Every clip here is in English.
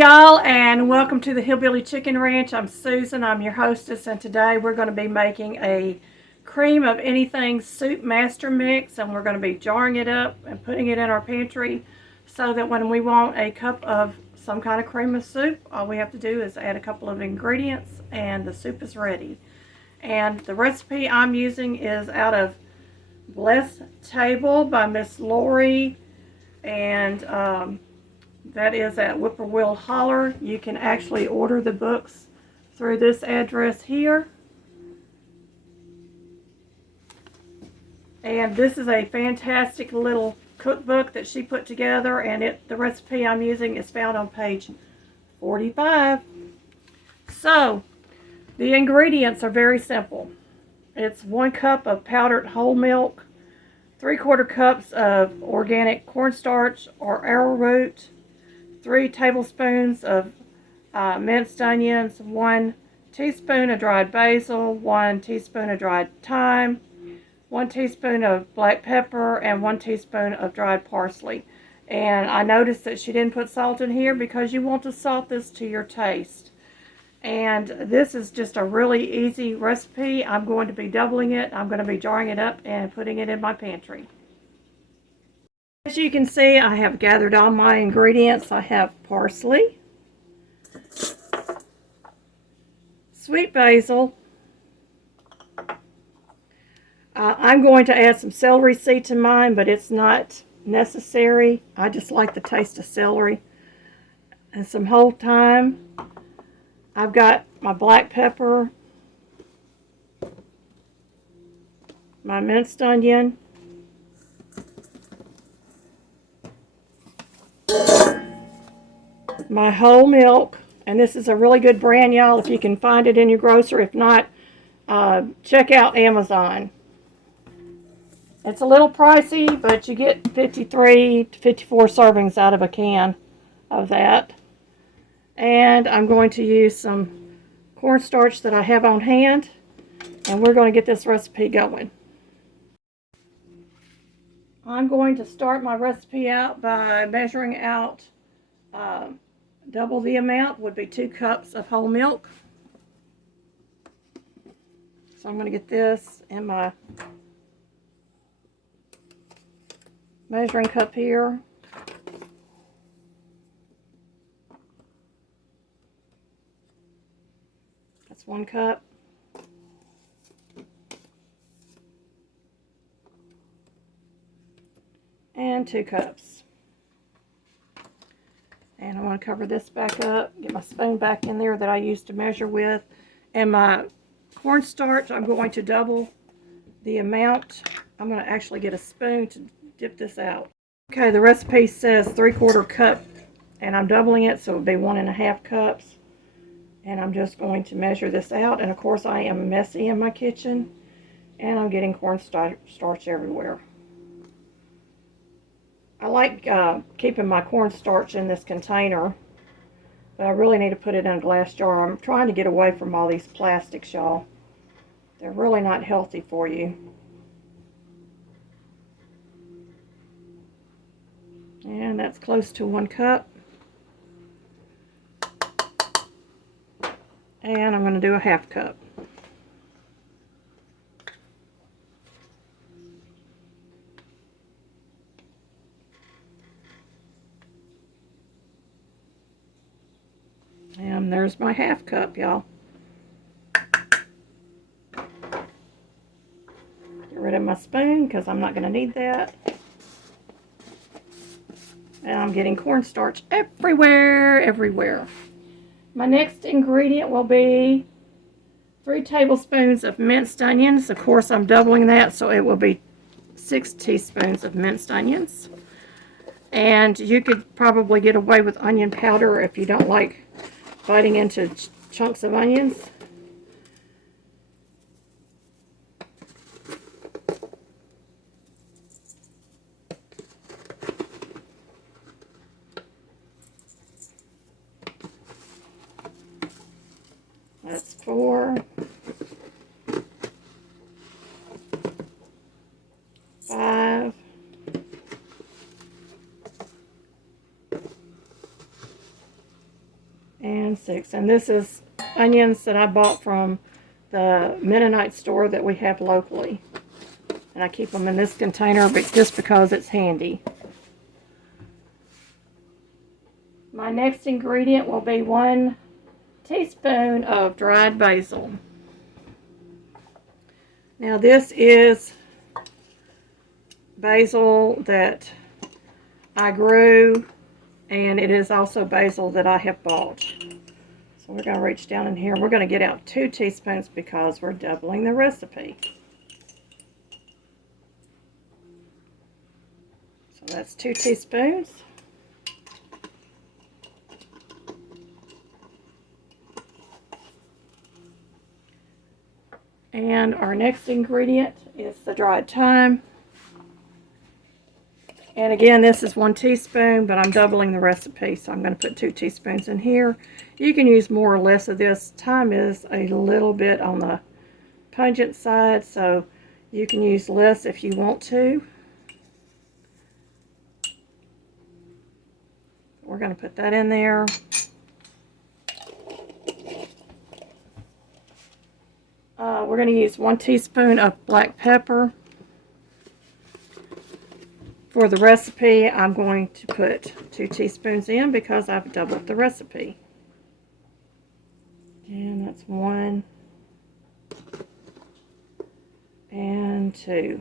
y'all, and welcome to the Hillbilly Chicken Ranch. I'm Susan, I'm your hostess, and today we're going to be making a cream of anything soup master mix, and we're going to be jarring it up and putting it in our pantry so that when we want a cup of some kind of cream of soup, all we have to do is add a couple of ingredients and the soup is ready. And the recipe I'm using is out of Blessed Table by Miss Lori, and that is at Whipperwill Holler. You can actually order the books through this address here. And this is a fantastic little cookbook that she put together, and the recipe I'm using is found on page 45. So, the ingredients are very simple. It's 1 cup of powdered whole milk, 3/4 cups of organic cornstarch or arrowroot, 3 tablespoons of minced onions, 1 teaspoon of dried basil, 1 teaspoon of dried thyme, 1 teaspoon of black pepper, and 1 teaspoon of dried parsley. And I noticed that she didn't put salt in here because you want to salt this to your taste. And this is just a really easy recipe. I'm going to be doubling it. I'm going to be jarring it up and putting it in my pantry. As you can see, I have gathered all my ingredients. I have parsley, sweet basil. I'm going to add some celery seed to mine, but it's not necessary. I just like the taste of celery. And some whole thyme. I've got my black pepper, my minced onion, my whole milk, and this is a really good brand, y'all, if you can find it in your grocery. If not, check out Amazon. It's a little pricey, but you get 53 to 54 servings out of a can of that. And I'm going to use some cornstarch that I have on hand, and we're going to get this recipe going. I'm going to start my recipe out by measuring out double the amount, would be 2 cups of whole milk. So I'm going to get this in my measuring cup here. That's 1 cup. And 2 cups. And I want to cover this back up, get my spoon back in there that I used to measure with. And my cornstarch, I'm going to double the amount. I'm going to actually get a spoon to dip this out. Okay, the recipe says 3/4 cup, and I'm doubling it, so it would be 1.5 cups. And I'm just going to measure this out. And of course, I am messy in my kitchen, and I'm getting cornstarch everywhere. I like keeping my cornstarch in this container, but I really need to put it in a glass jar. I'm trying to get away from all these plastics, y'all. They're really not healthy for you. And that's close to 1 cup. And I'm going to do a 1/2 cup. And there's my 1/2 cup, y'all. Get rid of my spoon because I'm not going to need that. And I'm getting cornstarch everywhere. My next ingredient will be 3 tablespoons of minced onions. Of course, I'm doubling that, so it will be 6 teaspoons of minced onions. And you could probably get away with onion powder if you don't like biting into chunks of onions. That's 4, 5, 6, 6. And this is onions that I bought from the Mennonite store that we have locally. And I keep them in this container just because it's handy. My next ingredient will be 1 teaspoon of dried basil. Now this is basil that I grew, and it is also basil that I have bought. So we're going to reach down in here. We're going to get out 2 teaspoons because we're doubling the recipe. So that's 2 teaspoons. And our next ingredient is the dried thyme. And again, this is 1 teaspoon, but I'm doubling the recipe, so I'm going to put 2 teaspoons in here. You can use more or less of this. Thyme is a little bit on the pungent side, so you can use less if you want to. We're going to put that in there. We're going to use 1 teaspoon of black pepper. For the recipe, I'm going to put 2 teaspoons in because I've doubled the recipe. And that's 1 and 2.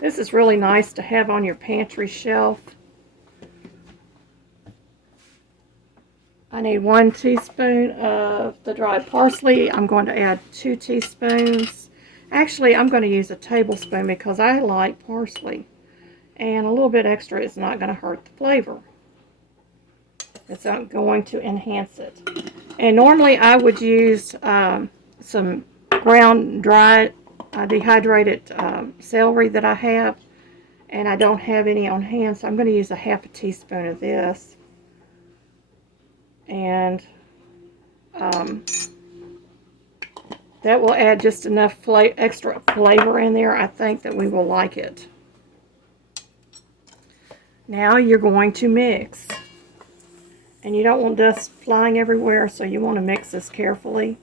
This is really nice to have on your pantry shelf. I need 1 teaspoon of the dried parsley. I'm going to add 2 teaspoons. Actually, I'm going to use a tablespoon because I like parsley. And a little bit extra is not going to hurt the flavor. It's going to enhance it. And normally I would use some ground dried dehydrated celery that I have. And I don't have any on hand, so I'm going to use a 1/2 teaspoon of this. And that will add just enough extra flavor in there, I think, that we will like it. Now you're going to mix. And you don't want dust flying everywhere, so you want to mix this carefully.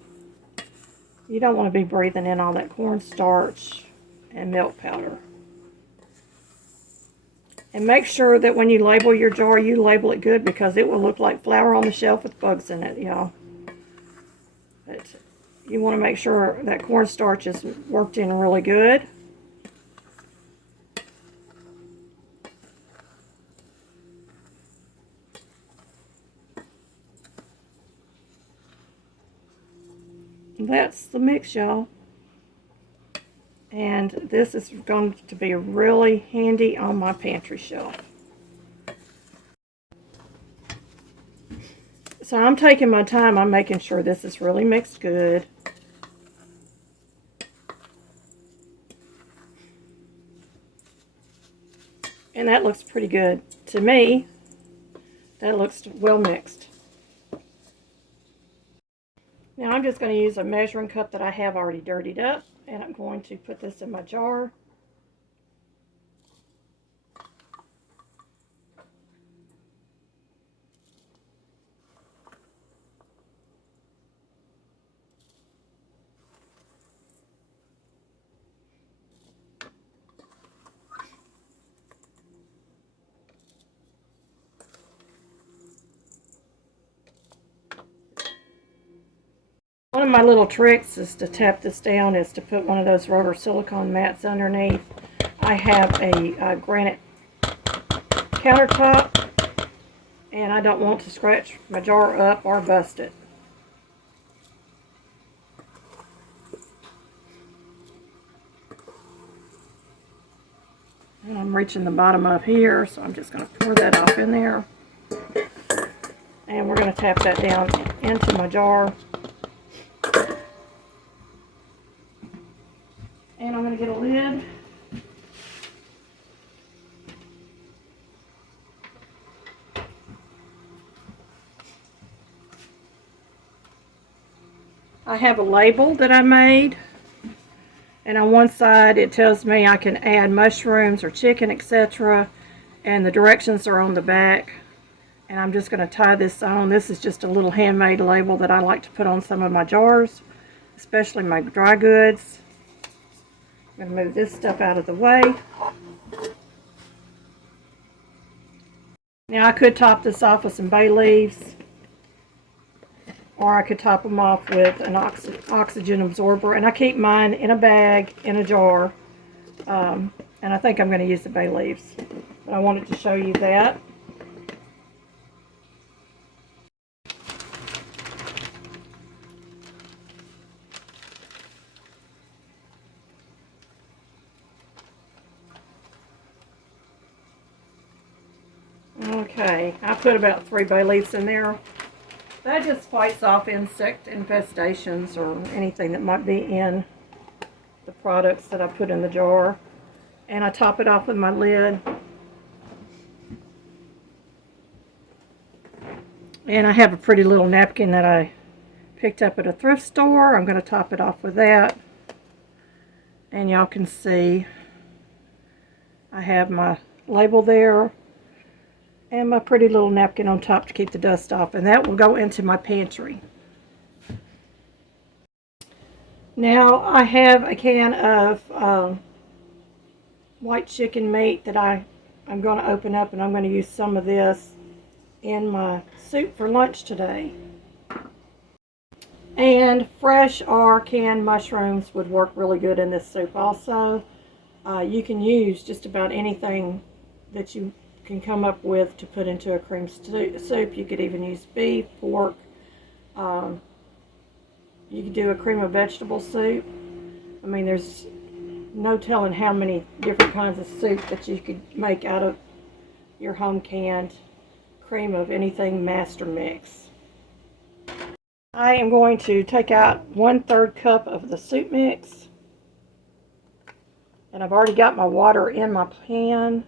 You don't want to be breathing in all that cornstarch and milk powder. And make sure that when you label your jar, you label it good, because it will look like flour on the shelf with bugs in it, y'all. But you want to make sure that cornstarch is worked in really good. That's the mix, y'all. And this is going to be really handy on my pantry shelf. So I'm taking my time. I'm making sure this is really mixed good. And that looks pretty good. To me, that looks well mixed. Now I'm just going to use a measuring cup that I have already dirtied up, and I'm going to put this in my jar. One of my little tricks is to tap this down, is to put one of those rubber silicone mats underneath. I have a granite countertop, and I don't want to scratch my jar up or bust it. And I'm reaching the bottom of here, so I'm just going to pour that off in there. And we're going to tap that down into my jar. And I'm going to get a lid. I have a label that I made, and on one side it tells me I can add mushrooms or chicken, etc., and the directions are on the back. And I'm just going to tie this on. This is just a little handmade label that I like to put on some of my jars, especially my dry goods. I'm going to move this stuff out of the way. Now I could top this off with some bay leaves, or I could top them off with an oxygen absorber. And I keep mine in a bag, in a jar. And I think I'm going to use the bay leaves. But I wanted to show you that. Okay, I put about 3 bay leaves in there. That just fights off insect infestations or anything that might be in the products that I put in the jar. And I top it off with my lid. And I have a pretty little napkin that I picked up at a thrift store. I'm going to top it off with that. And y'all can see I have my label there and my pretty little napkin on top to keep the dust off. And that will go into my pantry. Now I have a can of white chicken meat that I'm going to open up, and I'm going to use some of this in my soup for lunch today. And fresh or canned mushrooms would work really good in this soup also. You can use just about anything that you can come up with to put into a cream soup. You could even use beef, pork. You could do a cream of vegetable soup. I mean, there's no telling how many different kinds of soup that you could make out of your home canned cream of anything master mix. I am going to take out 1/3 cup of the soup mix. And I've already got my water in my pan.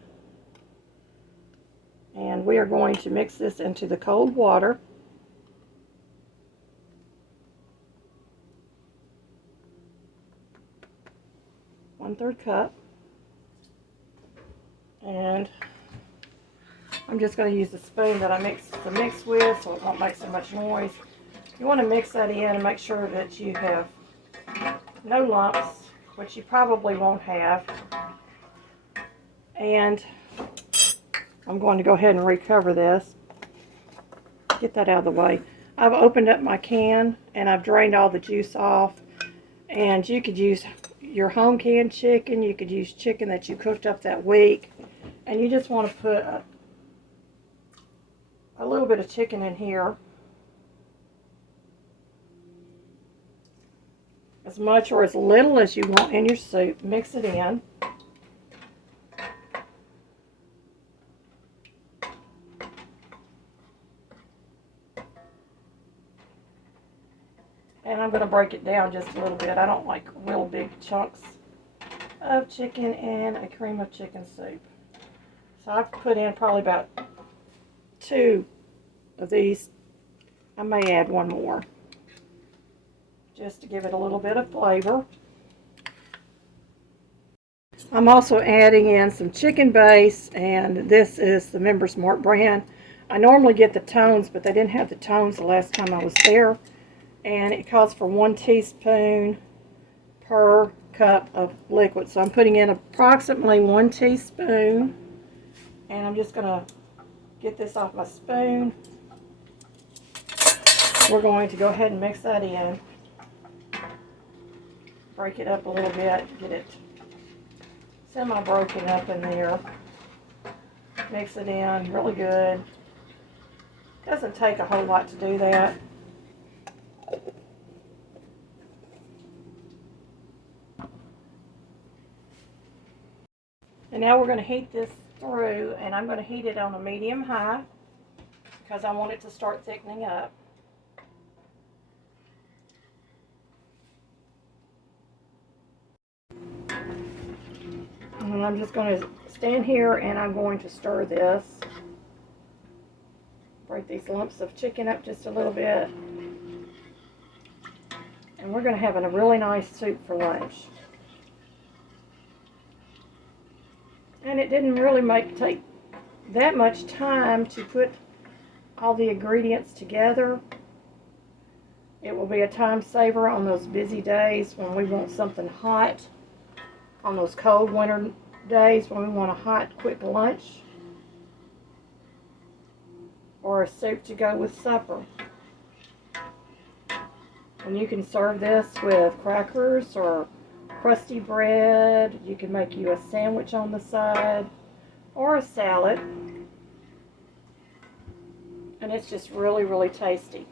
And we are going to mix this into the cold water. One-third cup. And I'm just going to use the spoon that I mix the mix with so it won't make so much noise. You want to mix that in and make sure that you have no lumps, which you probably won't have. And I'm going to go ahead and recover this. Get that out of the way. I've opened up my can and I've drained all the juice off. And you could use your home canned chicken. You could use chicken that you cooked up that week. And you just want to put a little bit of chicken in here. As much or as little as you want in your soup. Mix it in. And I'm going to break it down just a little bit. I don't like real big chunks of chicken in a cream of chicken soup. So I've put in probably about 2 of these. I may add 1 more, just to give it a little bit of flavor. I'm also adding in some chicken base, and this is the Members Mark brand. I normally get the tones, but they didn't have the tones the last time I was there. And it calls for 1 teaspoon per cup of liquid. So I'm putting in approximately 1 teaspoon. And I'm just going to get this off my spoon. We're going to go ahead and mix that in. Break it up a little bit. Get it semi-broken up in there. Mix it in really good. Doesn't take a whole lot to do that. And now we're going to heat this through, and I'm going to heat it on a medium-high because I want it to start thickening up. And I'm just going to stand here and I'm going to stir this. Break these lumps of chicken up just a little bit. And we're going to have a really nice soup for lunch. And it didn't really take that much time to put all the ingredients together. It will be a time saver on those busy days when we want something hot, on those cold winter days when we want a hot, quick lunch, or a soup to go with supper. And you can serve this with crackers or crusty bread. You can make you a sandwich on the side or a salad. And it's just really, really tasty.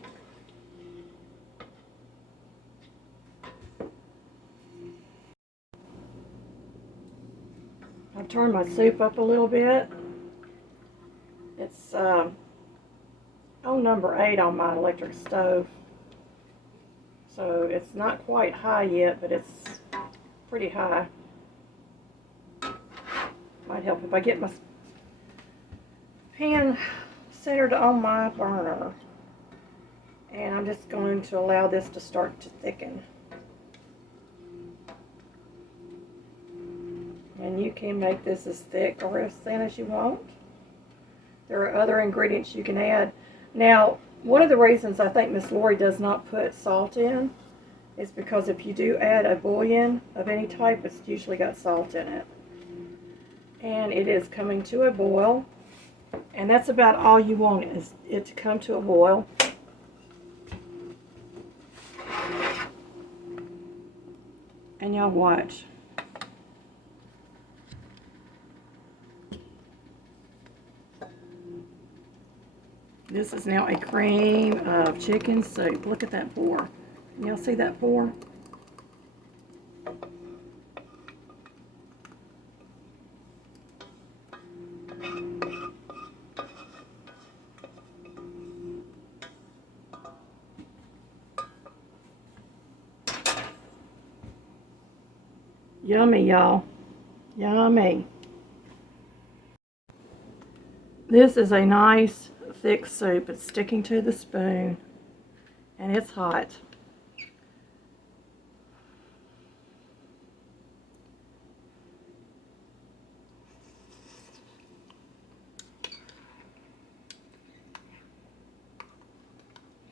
I've turned my soup up a little bit. It's on number 8 on my electric stove. So it's not quite high yet, but it's pretty high. Might help if I get my pan centered on my burner. And I'm just going to allow this to start to thicken. And you can make this as thick or as thin as you want. There are other ingredients you can add. Now, one of the reasons I think Miss Lori does not put salt in is because if you do add a bouillon of any type, it's usually got salt in it. And it is coming to a boil. And that's about all you want, is it to come to a boil. And y'all watch. This is now a cream of chicken soup. Look at that pour. Can y'all see that pour? Yummy, y'all. Yummy. This is a nice thick soup. It's sticking to the spoon and it's hot.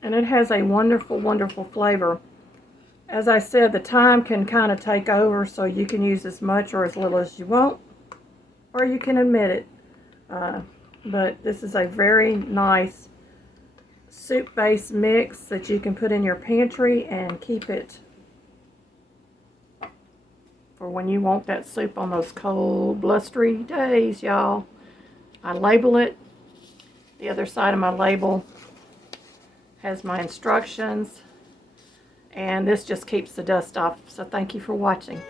And it has a wonderful, wonderful flavor. As I said, the thyme can kind of take over, so you can use as much or as little as you want, or you can omit it. But this is a very nice soup-based mix that you can put in your pantry and keep it for when you want that soup on those cold, blustery days, y'all. I label it. The other side of my label has my instructions, and this just keeps the dust off. So thank you for watching.